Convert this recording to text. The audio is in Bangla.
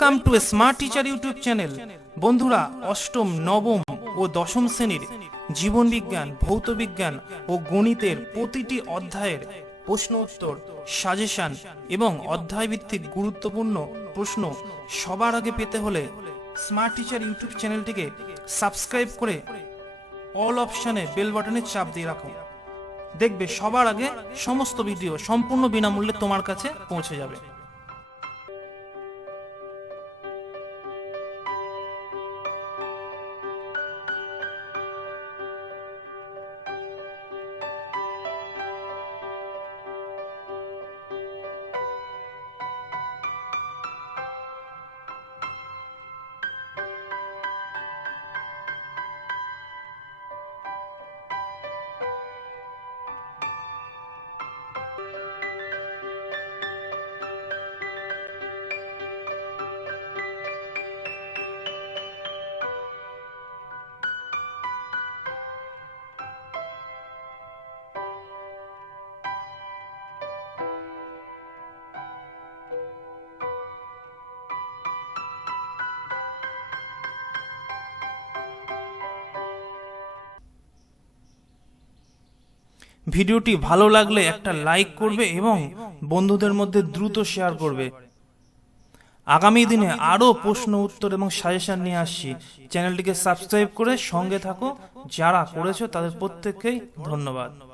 Welcome to smart teacher YouTube channel বন্ধুরা, অষ্টম, নবম ও দশম শ্রেণির জীবন বিজ্ঞান, ভৌত বিজ্ঞান ও গণিতের প্রতিটি অধ্যায়ের প্রশ্ন উত্তর সাজেশন এবং অধ্যায় ভিত্তিক গুরুত্বপূর্ণ প্রশ্ন সবার আগে পেতে হলে স্মার্ট টিচার ইউটিউব চ্যানেলটিকে সাবস্ক্রাইব করে অল অপশানে বেল বাটনে চাপ দিয়ে রাখো। দেখবে সবার আগে সমস্ত ভিডিও সম্পূর্ণ বিনামূল্যে তোমার কাছে পৌঁছে যাবে। ভিডিওটি ভালো লাগলে একটা লাইক করবে এবং বন্ধুদের মধ্যে দ্রুত শেয়ার করবে। আগামী দিনে আরও প্রশ্ন, উত্তর এবং সাজেশন নিয়ে আসছি। চ্যানেলটিকে সাবস্ক্রাইব করে সঙ্গে থাকো। যারা করেছ তাদের প্রত্যেককেই ধন্যবাদ।